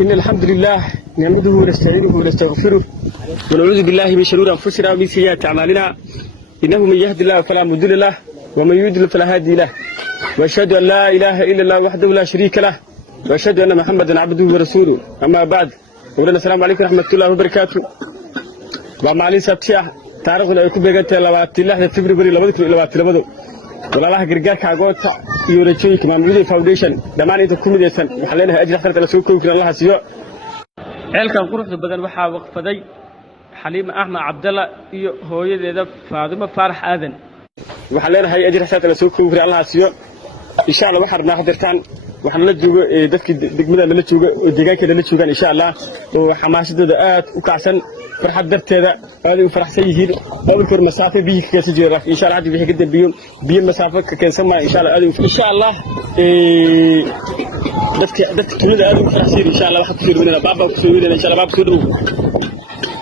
إن الحمد لله نحمده ونستعينه ونستغفره ونعوذ بالله من شرور أنفسنا ومن سيئات أعمالنا إنه من يهد الله فلا مضل له ومن يضلل فلا هادي له وأشهد أن لا إله إلا الله وحده لا شريك له وأشهد أن محمدا عبده ورسوله أما بعد السلام عليكم ورحمة الله وبركاته ومعلي سبتيا taariikhdu ay ku beegantahay 26 February 2022 walaalaha gargaarka agoonta iyo rajooyinka maamulida foundation dhamaan inta ku midaysan waxa leenahay ajir xaqirta la soo koobi karin Allah siiyo ceelkan quruxda badan waxa waqfaday Xaliima Ahmed Cabdalla iyo hooyadeeda Faadimo Faarax Aadan waxa leenahay ajir xaqirta la soo koobi karin Allah siiyo insha Allah waxa rabnaa hadirtaan waxaan la joogo dadkii degmada la joogo oo deegaanka la joogan insha Allah oo xamaasadooda aad u kacsan فرحة درتها هذه وفرح سيهير أذكر مسافة بيه كسجل إن شاء الله هذه بيه جدا بيوم مسافة كان سمع إن شاء الله هذه إن شاء الله دتك كل هذا وفرح سير إن شاء الله واحد كثير مننا بابا كثير مننا إن شاء الله باب سودو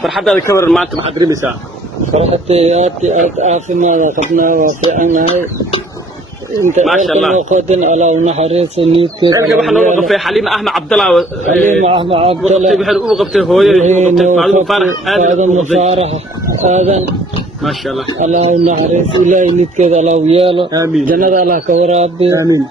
فرحة هذا كبر معك محضر مساء فرحة ياتي آخرنا وقدنا وفعنا انت ما شاء الله قدنا على ونحرس نيت كده احنا وقف في حليمة أحمد عبدالله حليمة أحمد عبدالله وقف وقفت هو وقفت فرح هذا ما شاء الله الله ونحرس إلهي نيت كده الله وياله آمين جنة الله كوراب آمين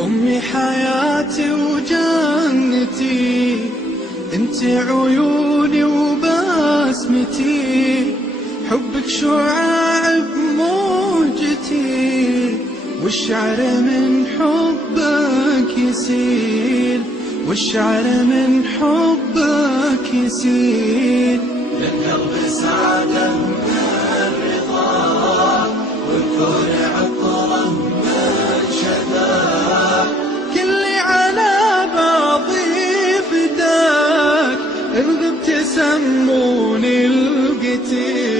أمي حياتي وجنتي انت عيوني وبسمتي حبك شعاع بموجتي والشعر من حبك يسيل والشعر من حبك يسيل للقلب سعادة من الرضا والكون عطره من شذا كلي على بعضي فداك إن غبت سموني القتيل